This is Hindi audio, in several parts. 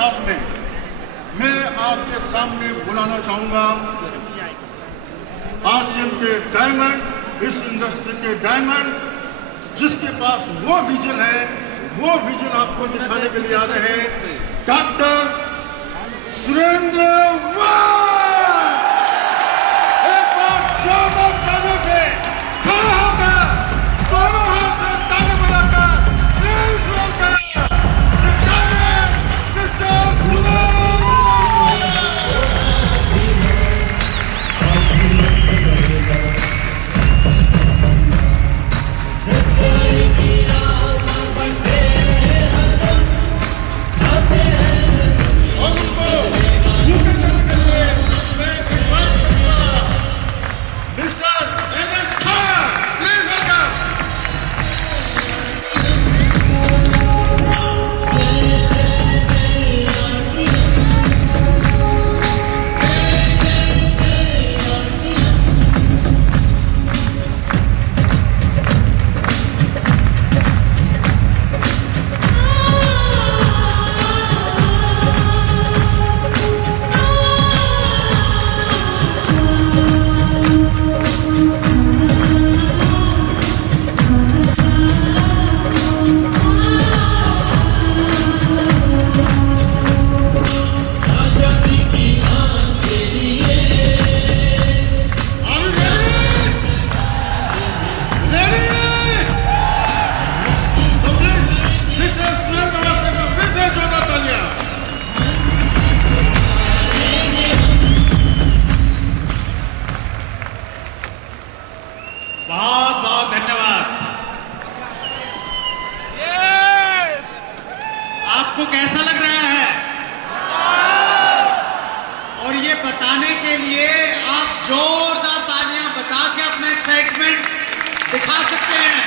साथ में मैं आपके सामने बुलाना चाहूंगा आसियान के डायमंड, इस इंडस्ट्री के डायमंड, जिसके पास वो विजन है, वो विजन आपको दिखाने के लिए आ रहे हैं डॉक्टर सुरेंद्र वास। एक बार जोरदार तालियों से खड़ा होकर दोनों हाथ से ताली बजाकर please welcome the diamond mister Surendra. कैसा लग रहा है? और ये बताने के लिए आप जोरदार तालियां बता के अपना एक्साइटमेंट दिखा सकते हैं।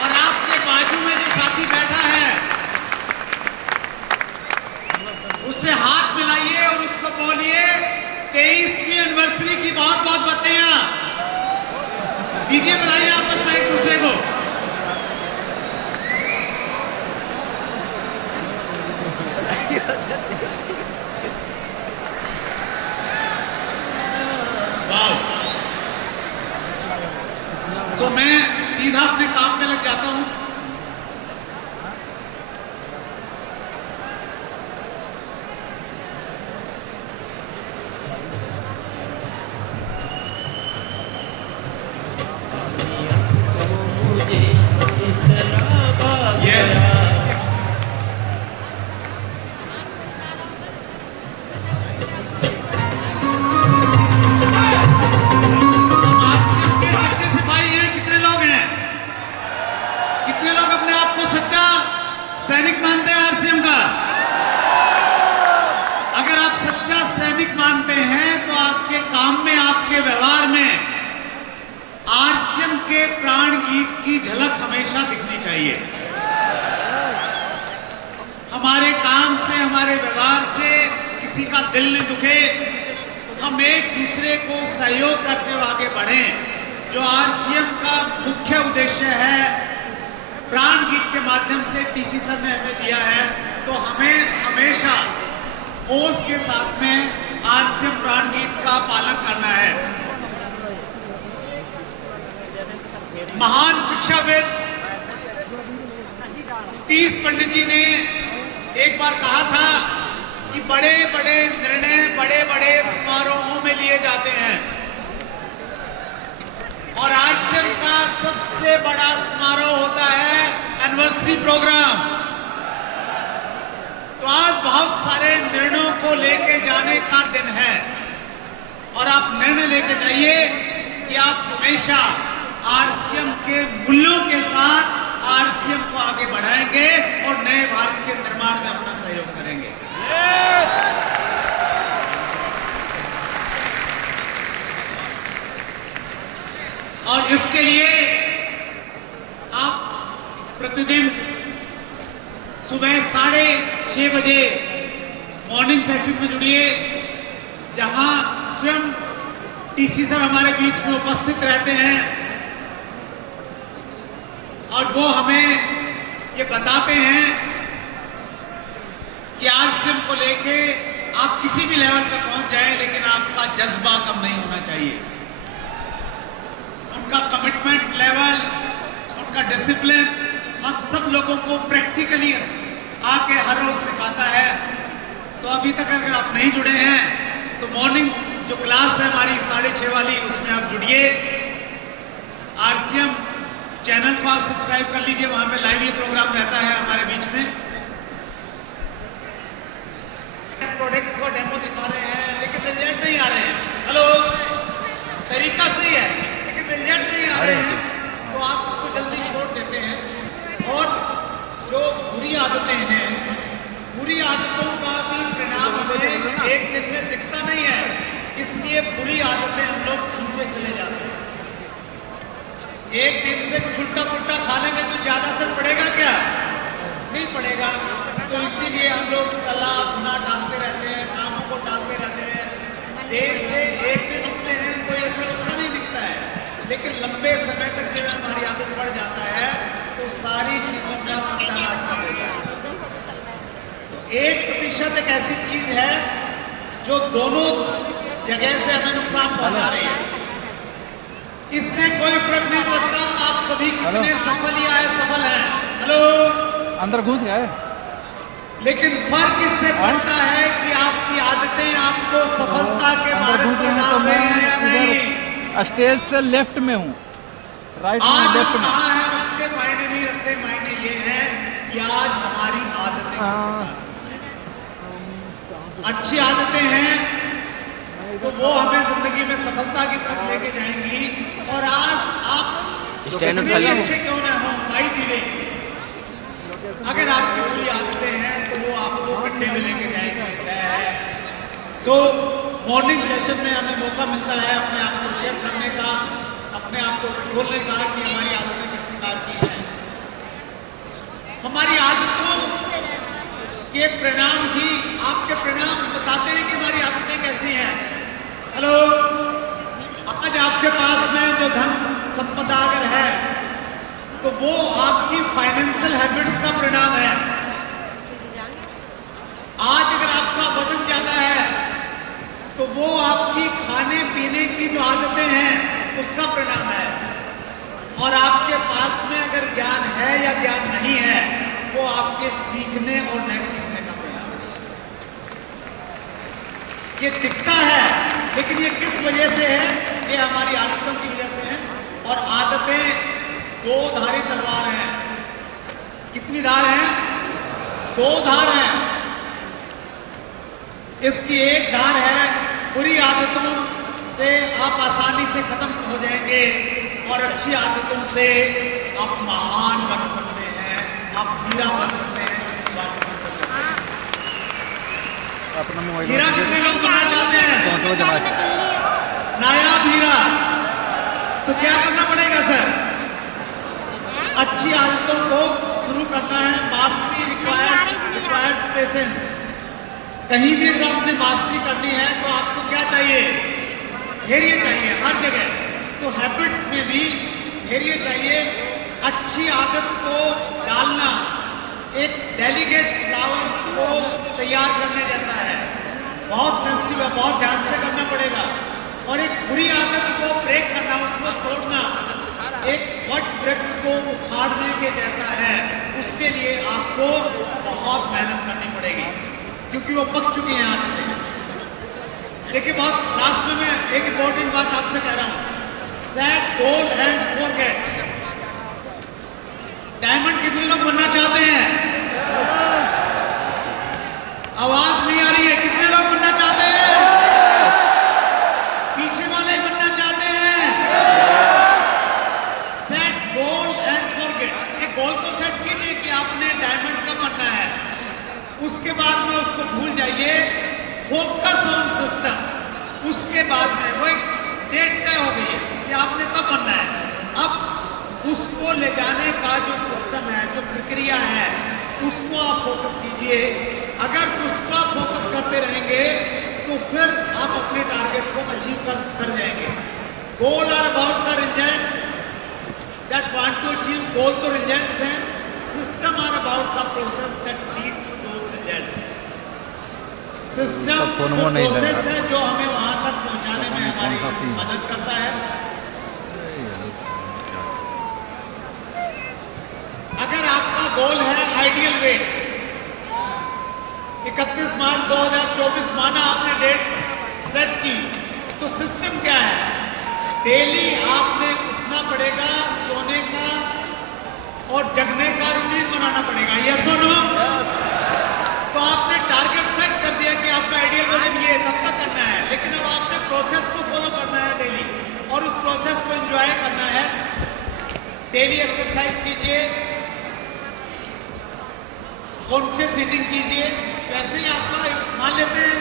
और आपके बाजू में जो साथी बैठा है उससे हाथ मिलाइए और उसको बोलिए 23वीं एनिवर्सरी की बहुत बहुत बधाइयां दीजिए। बताइए आपस में एक दूसरे को। सो मैं सीधा अपने काम में लग जाता हूं। सैनिक मानते हैं आरसीएम का? अगर आप सच्चा सैनिक मानते हैं तो आपके काम में, आपके व्यवहार में आरसीएम के प्राण गीत की झलक हमेशा दिखनी चाहिए। हमारे काम से, हमारे व्यवहार से किसी का दिल न दुखे, हम एक दूसरे को सहयोग करते हुए आगे बढ़ें। जो आरसीएम का मुख्य उद्देश्य है, प्राण गीत के माध्यम से टीसी सर ने हमें दिया है, तो हमें हमेशा होश के साथ में आरसीएम प्राण गीत का पालन करना है। महान शिक्षाविद सतीश पंडित जी ने एक बार कहा था कि बड़े बड़े निर्णय बड़े बड़े समारोहों में लिए जाते हैं और आरसीएम का सबसे बड़ा समारोह होता है एनिवर्सरी प्रोग्राम। तो आज बहुत सारे निर्णयों को लेके जाने का दिन है और आप निर्णय लेके जाइए कि आप हमेशा आरसीएम के मूल्यों के साथ आरसीएम को आगे बढ़ाएंगे और नए भारत के निर्माण में अपना सहयोग करेंगे। और इसके लिए आप प्रतिदिन सुबह 6:30 बजे मॉर्निंग सेशन में जुड़िए, जहां स्वयं टीसी सर हमारे बीच में उपस्थित रहते हैं और वो हमें ये बताते हैं कि आरसीएम को लेके आप किसी भी लेवल पर पहुंच जाएं, लेकिन आपका जज्बा कम नहीं होना चाहिए। उनका कमिटमेंट लेवल, उनका डिसिप्लिन हम सब लोगों को प्रैक्टिकली आके हर रोज सिखाता है। तो अभी तक अगर आप नहीं जुड़े हैं तो मॉर्निंग जो क्लास है हमारी 6:30 वाली, उसमें आप जुड़िए। आरसीएम चैनल को आप सब्सक्राइब कर लीजिए, वहां पे लाइव ये प्रोग्राम रहता है हमारे बीच में। प्रोडक्ट को डेमो दिखा रहे हैं लेकिन रिजल्ट नहीं आ रहे हैं। हेलो, तरीका सही है लेकिन रिजल्ट नहीं आ रहे हैं, तो आप उसको जल्दी छोड़ देते हैं। और जो बुरी आदतें हैं, बुरी आदतों का भी परिणाम हमें एक दिन में दिखता नहीं है, इसलिए बुरी आदतें हम लोग खींचे चले जाते हैं। एक दिन से कुछ उल्टा पुल्टा खा लेंगे तो ज्यादा असर पड़ेगा क्या? नहीं पड़ेगा। तो इसीलिए हम लोग तला भुना टालते रहते हैं, कामों को टालते रहते हैं। देर से एक दिन उठते हैं, कोई असर उसका नहीं दिखता है, लेकिन लंबे समय तक जब हमारी आदत बढ़ जाता है तो सारी चीजों का सत्यानाश कर देता है। तो 1% एक ऐसी चीज है जो दोनों जगह से हमें नुकसान पहुंचा रही है। इससे कोई फर्क नहीं पड़ता आप सभी कितने सफल या असफल हैं। हेलो, अंदर घुस गए। लेकिन फर्क इससे पड़ता है कि आपकी आदतें आपको सफलता के मार्ग पर डाल रही हैं या नहीं। स्टेज से लेफ्ट में हूँ, राइट में, आज लेफ्ट में। कहाँ है उसके मायने नहीं रखते, मायने ये है कि आज हमारी आदतें किस प्रकार हैं। अच्छी आदतें हैं तो वो हमें जिंदगी में सफलता की तरफ लेके जाएंगी। और आज आप कितने भी अच्छे क्यों ना हो, भाई दिले, अगर आपकी बुरी आदतें हैं तो वो आपको गड्ढे में लेके जाएंगे। सो मॉर्निंग सेशन में हमें मौका मिलता है अपने आप को चेक करने का, अपने आप को खोलने का कि हमारी आदतें किस प्रकार की हैं। हमारी आदतों के परिणाम ही आपके परिणाम बताते हैं कि हमारी आदतें कैसी हैं। हेलो, आज आपके पास में जो धन संपदा अगर है तो वो आपकी फाइनेंशियल हैबिट्स का परिणाम है। आज अगर आपका वजन ज्यादा है तो वो आपकी खाने पीने की जो आदतें हैं उसका परिणाम है। और आपके पास में अगर ज्ञान है या ज्ञान नहीं है, वो आपके सीखने और नहीं सीखने का परिणाम है। ये दिखता है लेकिन ये किस वजह से है? ये हमारी आदतों की वजह से है। और आदतें दो धारी तलवार हैं। कितनी धार हैं? 2 धार हैं। इसकी एक धार है बुरी आदतों से आप आसानी से खत्म हो जाएंगे और अच्छी आदतों से आप महान बन सकते हैं, आप हीरा बन सकते हैं, जिसकी बात कर सकते हैं। अपना मोबाइल हीरा कितने लोग बनना चाहते हैं? नायाब हीरा। तो क्या करना पड़ेगा सर? अच्छी आदतों को शुरू करना है। Mastery requires patience. कहीं भी अगर आपने मास्टरी करनी है तो आपको क्या चाहिए? धैर्य चाहिए हर जगह। तो हैबिट्स में भी धैर्य चाहिए। अच्छी आदत को डालना एक डेलीकेट फ्लावर को तैयार करने जैसा है। बहुत सेंसिटिव है, बहुत ध्यान से करना पड़ेगा। और एक बुरी आदत को ब्रेक करना, उसको तोड़ना एक वट वृक्ष को उखाड़ने के जैसा है। उसके लिए आपको बहुत मेहनत करनी पड़ेगी क्योंकि वो पक चुकी हैं आदतें। देखिए, बहुत लास्ट में मैं एक इंपॉर्टेंट बात आपसे कह रहा हूं। Set goal and forget. Diamond कितने लोग बनना चाहते हैं? आवाज नहीं आ रही है। कितने लोग बनना चाहते हैं? पीछे वाले बनना चाहते हैं? Set goal and forget. एक गोल तो सेट कीजिए कि आपने डायमंड कब बनना है, उसके बाद में उसको भूल जाइए। Focus on system. उसके बाद में वो एक डेट तय हो गई है कि आपने तब बनना है। अब उसको ले जाने का जो सिस्टम है, जो प्रक्रिया है, उसको आप फोकस कीजिए। अगर उस पर फोकस करते रहेंगे तो फिर आप अपने टारगेट को अचीव कर जाएंगे। Goal are about the result that want to achieve. Goal तो रिजल्ट्स हैं, System are about the process that lead to those results. System phone वो वो नहीं लगा। प्रोसेस है जो हमें वहां तक पहुंचाने में कौन सा हमारी scene? मदद करता है। अगर आपका गोल है आइडियल वेट, 31 मार्च 2024 माना आपने डेट सेट की, तो सिस्टम क्या है? डेली आपने उठना पड़ेगा, सोने का और जगने का रूटीन बनाना पड़ेगा। यस और नो? तो आपने टारगेट सेट कर दिया कि आपका आइडियल वजन ये तब तक करना है, लेकिन अब आपने प्रोसेस को फॉलो करना है डेली, और उस प्रोसेस को एंजॉय करना है। डेली एक्सरसाइज कीजिए, कॉन्शियस ईटिंग कीजिए। वैसे ही आपका मान लेते हैं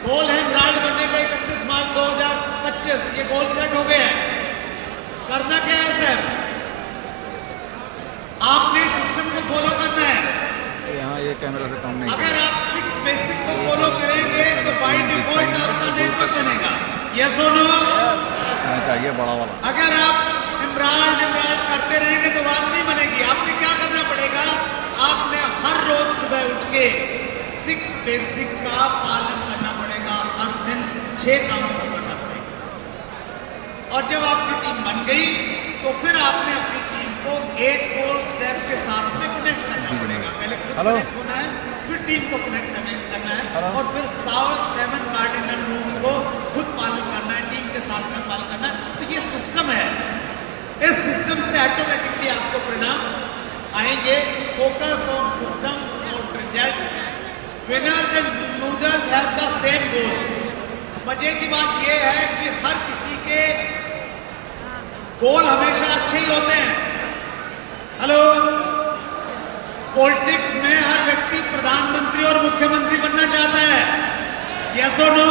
गोल है ब्रांड बनने का 31 मार्च 2025, ये गोल सेट हो गया है। करना क्या है सर? आपने सिस्टम को फॉलो करना है। यहाँ ये कैमरा से काम नहीं अगर आप 6 बेसिक को फॉलो करेंगे तो बाय डिफॉल्ट आपका नेटवर्क बनेगा। यस और नो? करना चाहिए बड़ा वाला। अगर आप इमराल्ड करते रहेंगे तो बात नहीं बनेगी। आपने क्या करना पड़ेगा? आपने हर रोज सुबह उठ के 6 बेसिक का पालन करना पड़ेगा। हर दिन 6 कामों को करना पड़ेगा। और जब आपकी टीम बन गई तो फिर आपने अपनी टीम को 8 कोर स्टेप के साथ में कनेक्ट करना पड़ेगा। पहले खुद कनेक्ट होना है, फिर टीम को कनेक्ट करना है, और फिर 7 कार्डिनल रूल्स को खुद पालन करना है, टीम के साथ में पालन करना है। तो ये सिस्टम है। इस सिस्टम से ऑटोमेटिकली आपको परिणाम आएंगे। फोकस ऑन सिस्टम और results. Winners and losers have the same goals. मजे की बात यह है कि हर किसी के गोल हमेशा अच्छे ही होते हैं। हेलो, पॉलिटिक्स में हर व्यक्ति प्रधानमंत्री और मुख्यमंत्री बनना चाहता है। यस और नो?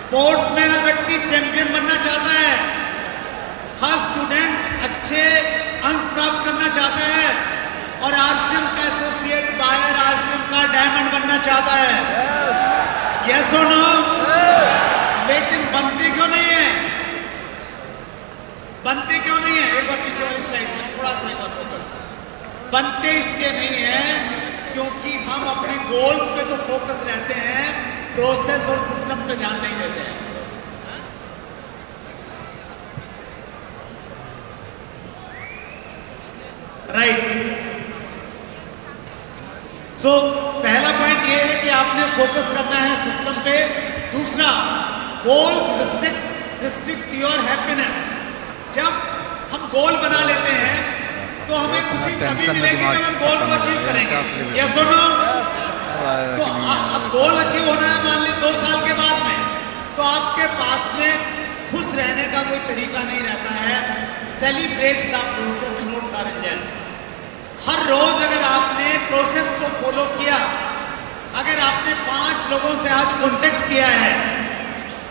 स्पोर्ट्स में हर व्यक्ति चैंपियन बनना चाहता है। हर स्टूडेंट अच्छे अंक प्राप्त करना चाहता है, और आरसीएम का एसोसिएट बायर आरसीएम का डायमंड बनना चाहता है। यस और नो? लेकिन बनती क्यों नहीं है? बनते क्यों नहीं है? एक बार पीछे वाली स्लाइड में थोड़ा सा एक बार फोकस। बनते इसलिए नहीं है क्योंकि हम अपने गोल्स पे तो फोकस रहते हैं, प्रोसेस और सिस्टम पे ध्यान नहीं देते हैं। राइट। सो पहला पॉइंट ये है कि आपने फोकस करना है सिस्टम पे। दूसरा, गोल्स रिस्ट्रिक्ट योर हैप्पीनेस। जब हम गोल बना लेते हैं तो हमें खुशी तभी मिलेगी जब हम गोल को अचीव करेंगे। यस और नो? तो अब गोल अचीव होना है मान ली 2 साल के बाद में, तो आपके पास में खुश रहने का कोई तरीका नहीं रहता है। Celebrate the process, not the results. हर रोज अगर आपने प्रोसेस को फॉलो किया, अगर आपने 5 लोगों से आज कांटेक्ट किया है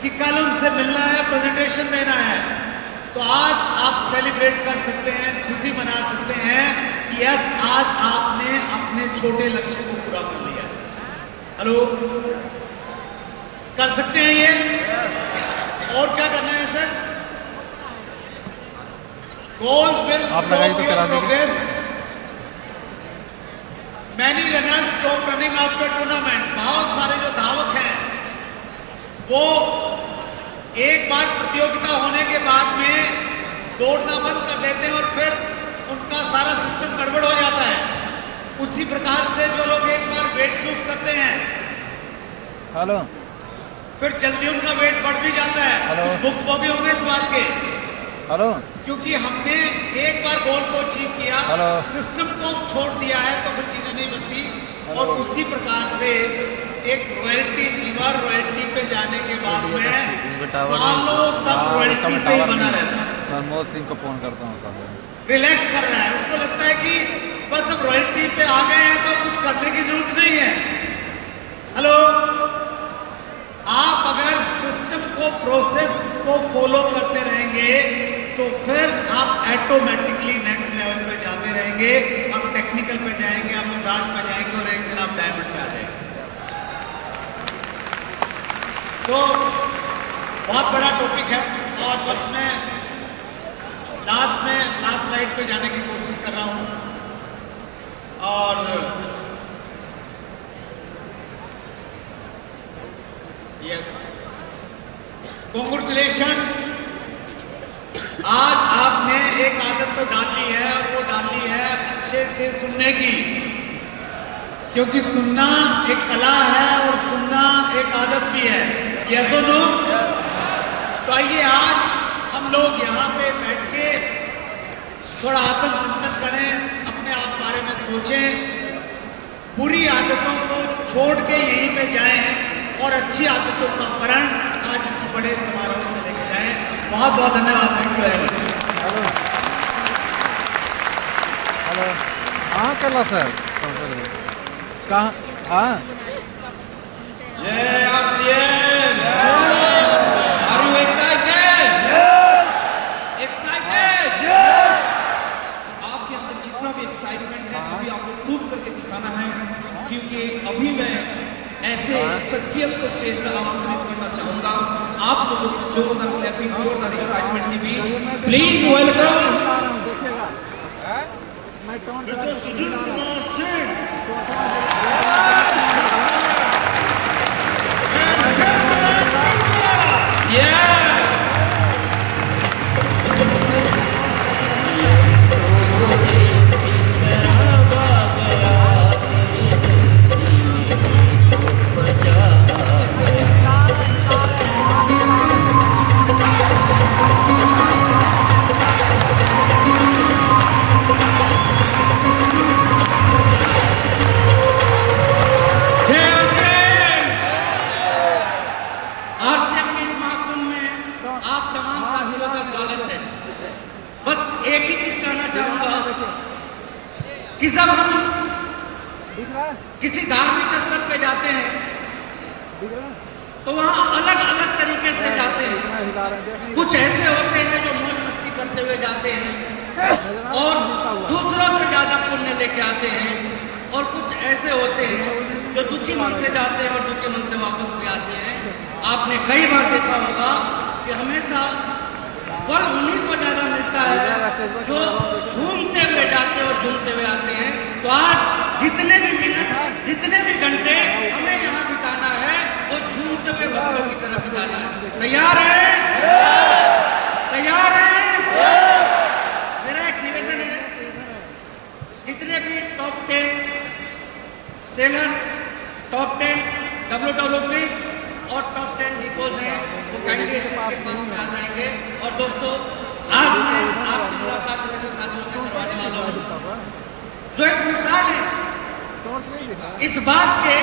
कि कल उनसे मिलना है, प्रेजेंटेशन देना है, तो आज आप सेलिब्रेट कर सकते हैं, खुशी मना सकते हैं कि यस, आज आपने अपने छोटे लक्ष्य को पूरा कर लिया है। हेलो, कर सकते हैं ये? और क्या करना है sir? Goal will stop your progress. Many runners stop running after tournament. बहुत सारे जो धावक हैं वो एक बार प्रतियोगिता होने के बाद में दौड़ना बंद कर देते हैं और फिर उनका सारा सिस्टम गड़बड़ हो जाता है। उसी प्रकार से जो लोग एक बार वेट लूज करते हैं, हेलो, फिर जल्दी उनका वेट बढ़ भी जाता है। कुछ भुगतभोगी होंगे इस बात के। हेलो, क्योंकि हमने एक बार गोल को अचीव किया, सिस्टम को छोड़ दिया है, तो फिर चीजें नहीं बनती। और उसी प्रकार से एक रॉयल्टी जीवा, रॉयल्टी पे जाने के बाद में सालों तक रॉयल्टी पे ही बना रहता है। मनमोहन सिंह को फोन करता हूँ साहब। रिलैक्स कर रहा है, उसको लगता है कि बस अब रॉयल्टी पे आ गए हैं तो कुछ करने की जरूरत नहीं है। हेलो, आप अगर सिस्टम को, प्रोसेस को फॉलो करते रहेंगे तो फिर आप ऑटोमेटिकली नेक्स्ट लेवल पे जाते रहेंगे। आप टेक्निकल पे जाएंगे, आप ब्रांड पे जाएंगे, और एक दिन आप डायमंड पे आ जाएंगे। तो बहुत बड़ा टॉपिक है, और बस मैं लास्ट स्लाइड पे जाने की कोशिश कर रहा हूं। और यस, कॉन्ग्रेचुलेशन। आज आपने एक आदत तो डाली है, और वो डाली है अच्छे से सुनने की, क्योंकि सुनना एक कला है और सुनना एक आदत भी है। यस और नो? तो आइए आज हम लोग यहाँ पे बैठ के थोड़ा आत्मचिंतन करें, अपने आप बारे में सोचें, बुरी आदतों को छोड़ के यहीं पे जाएं और अच्छी आदतों का प्रण आज इस बड़े समारोह से लेके जाएं। बहुत बहुत धन्यवाद। Thank you very much. Hello hello, हाँ कला सर, कहाँ? हाँ, जय RCM! Are you excited? Excited? आपके अंदर जितना भी एक्साइटमेंट है अभी आपको प्रूव करके दिखाना है, क्योंकि अभी मैं ऐसे शख्सियत को स्टेज पर आमंत्रित करना चाहूंगा। आप लोगों को जोरदार क्लैपिंग, जोरदार एक्साइटमेंट के बीच please welcome mister Sujeet Kumar Singh and Chairman Kandla। RCM के इस महाकुंभ में आप तमाम साथियों का स्वागत है। बस एक ही चीज कहना चाहूंगा कि जब हम किसी धार्मिक स्थल पे जाते हैं तो वहाँ अलग अलग तरीके से जाते हैं। कुछ ऐसे होते हैं जो मौज मस्ती करते हुए जाते हैं और दूसरों से ज्यादा पुण्य लेके आते हैं, और कुछ ऐसे होते हैं जो दुखी मन से जाते हैं और दुखी मन से वापस भी आते हैं। आपने कई बार देखा होगा कि हमेशा फल उन्हीं को ज्यादा मिलता है जो झूमते हुए जाते हैं और झूमते हुए आते हैं। तो आज जितने भी मिनट, जितने भी घंटे हमें यहाँ बिताना है वो झूमते हुए भक्तों की तरफ बिताना है। तैयार है? तैयार है? मेरा एक निवेदन है, जितने भी टॉप 10 सेलर्स, टॉप 10 WWP और टॉप 10 डिपोज हैं, वो काइंडली स्टेज के पास में आ जाएंगे। और दोस्तों, आज मैं आपकी मुलाकात वैसे साथियों से करवाने वाला हूँ जो एक मिसाल है इस बात के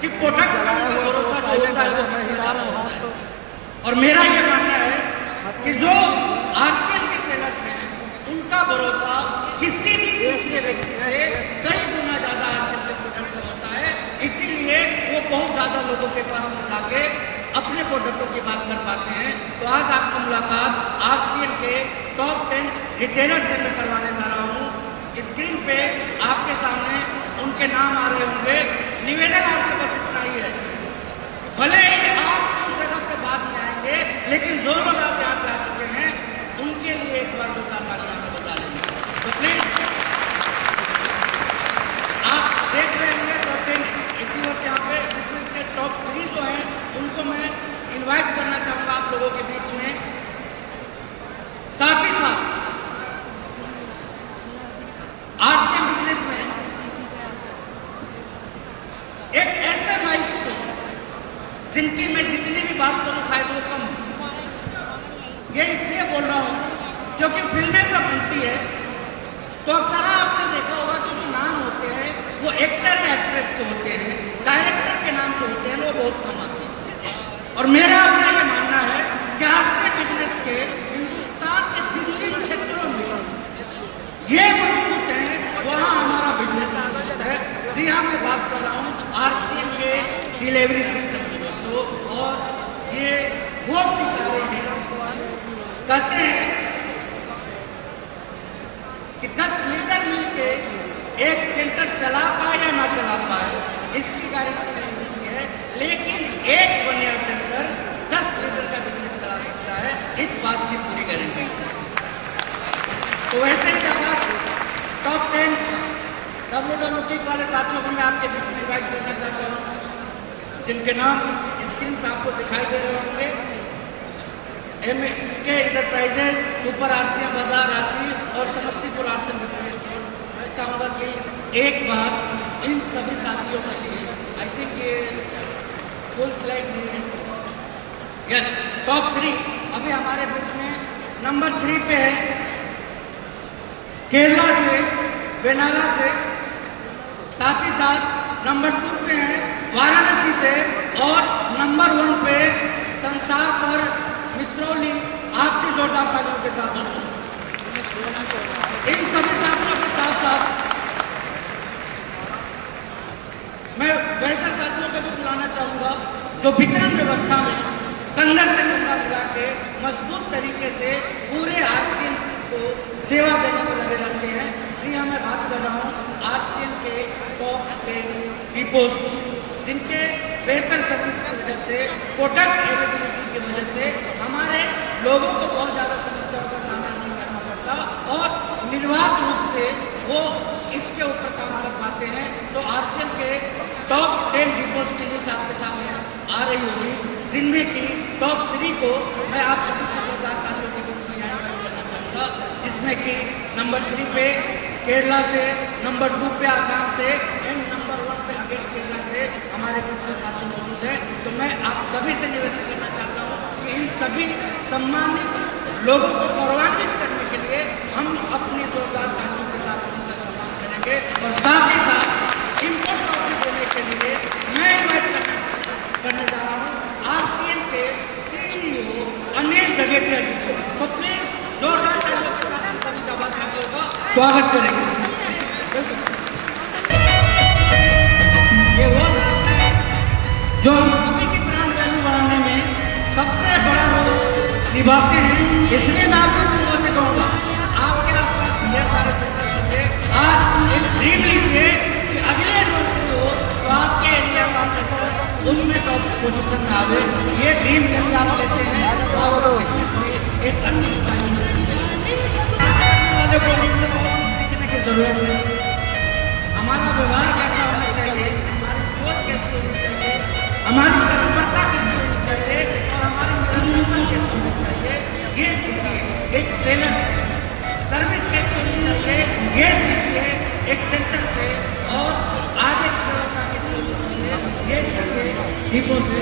कि प्रोडक्ट पे उनका भरोसा जो होता है वो कितना ज्यादा होता है। और मेरा ये मानना है कि जो RCM के सेलर्स हैं उनका भरोसा किसी भी दूसरे व्यक्ति से कई गुना ज्यादा RCM के प्रोडक्ट पे होता है। इसीलिए वो बहुत ज्यादा लोगों के पास में जाके अपने प्रोडक्टों की बात कर पाते हैं। तो आज आपकी मुलाकात RCM के टॉप 10 रिटेलर से मैं करवाने जा रहा हूँ। स्क्रीन पे आपके सामने उनके नाम आ रहे होंगे। निवेदन आपसे बस इतना ही है, भले ही आप उस जगह पे बाद में आएंगे, लेकिन जो लोग आज यहाँ पे आ चुके हैं उनके लिए एक बार जोरदार तालियां में बजा लेंगे। तो प्लीज आप देख रहे होंगे टॉप 10 अचीवर्स यहाँ पे, जिसमें के टॉप 3 जो हैं उनको मैं इनवाइट करना चाहूंगा आप लोगों के बीच में। साथ ही साथ RCM बिजनेस में एक ऐसे माइलस्टोन जिनकी मैं जितनी भी बात करूं शायद वो कम हो। ये इसलिए बोल रहा हूं क्योंकि फिल्में सब बनती है तो अक्सर आपने देखा होगा कि जो नाम होते हैं वो एक्टर या एक्ट्रेस के होते हैं, डायरेक्टर के नाम जो होते हैं वो बहुत कम आते हैं। और मेरा अपना ये मानना है कि RCM बिजनेस के हिंदुस्तान के जिन जिन क्षेत्रों में ये मजबूत है वहां हमारा बिजनेस मजबूत है। जी हाँ, मैं बात कर रहा हूँ RCM के डिलीवरी सिस्टम की दोस्तों। और ये वो सितारे हैं, कहते हैं कि 10 लीटर मिलके एक सेंटर चला पाए या ना चला पाए इसकी गारंटी नहीं होती है, लेकिन एक बनिया सेंटर 10 लीटर का बिजनेस चला सकता है, इस बात की पूरी गारंटी है। तो वैसे ही जब आप टॉप 10 डब्ल्यू किक वाले साथियों को मैं आपके बीच में इन्वाइट करना चाहता हूँ, जिनके नाम स्क्रीन पर आपको दिखाई दे रहे होंगे। MK इंटरप्राइजेज, सुपर RCM बाजार रांची और समस्तीपुर RCM रिटेल स्टोर। मैं चाहूँगा कि एक बार इन सभी साथियों के लिए, आई थिंक ये फुल स्लाइड नहीं है, यस, टॉप 3 अभी हमारे बीच में नंबर 3 पे है केरला से, वेनाला से, साथ ही साथ नंबर 2 पे है वाराणसी से और नंबर 1 पे संसार पर मिसरौली। आपकी जोरदार तालियों के साथ दोस्तों, इन सभी साथियों के साथ साथ मैं वैसे साथियों को भी बुलाना चाहूंगा जो वितरण व्यवस्था में कंधा से कंधा मिला के मजबूत तरीके से पूरे RCM को सेवा देने में लगे रहते हैं। जी हाँ, मैं बात कर रहा हूँ RCM के टॉप 10 डिपोज की, जिनके बेहतर सर्विस की वजह से, प्रोडक्ट अवेलेबिलिटी की वजह से हमारे लोगों को बहुत ज़्यादा समस्याओं का सामना नहीं करना पड़ता और निर्बाध रूप से वो इसके ऊपर काम कर पाते हैं। तो RCM के टॉप 10 डिपोज की लिस्ट आपके सामने आ रही होगी, जिनमें की टॉप 3 को मैं आप सभी को जोरदार तालियों के बीच में यहाँ करना चाहूँगा, जिसमें कि नंबर 3 पे केरला से, नंबर 2 पे आसाम से एंड नंबर 1 पे अगेन केरला से हमारे बीच में साथी मौजूद है। तो मैं आप सभी से निवेदन करना चाहता हूँ कि इन सभी सम्मानित लोगों को गौरवान्वित करने के लिए हम अपनी जोरदार तालियों के साथ उनका सम्मान करेंगे और साथ ही साथ इनपुट प्रॉफिट देने के लिए मैं इन्वाइट करने जा रहा हूँ RCM के CEO अनिल जगेटिया जी को। तो प्लीज जोरदार तालियों के साथ हम सभी जाबाज साथियों का स्वागत करेंगे। ये वो जो हम सभी की ब्रांड वैल्यू बढ़ाने में सबसे बड़ा रोल निभाते हैं, इसलिए मैं आप सब लोगों से कहूँगा आपके आसपास ढेर सारे सेंटर्स होंगे, आज एक ड्रीम लीजिए कि अगले एनिवर्सरी हो तो आपके एरिया का सेंटर उसमें टॉप पोजीशन में आवे। ये ड्रीम यदि आप लेते हैं तो आपका बिजनेस में एक अच्छी डिजाइन वाले को इनसे बहुत सीखने की जरूरत है। हमारा व्यवहार कैसा होना चाहिए, हमारी सोच कैसी होनी चाहिए, हमारी तत्परता कैसी होनी चाहिए और हमारी निरंतरता कैसी होनी चाहिए, ये सीखिए एक सेलर से। सर्विस कैसी होनी चाहिए, ये सीखिए एक सेंटर से। और आगे की व्यवस्था कैसी होनी चाहिए, ये सीखिए डिपो से।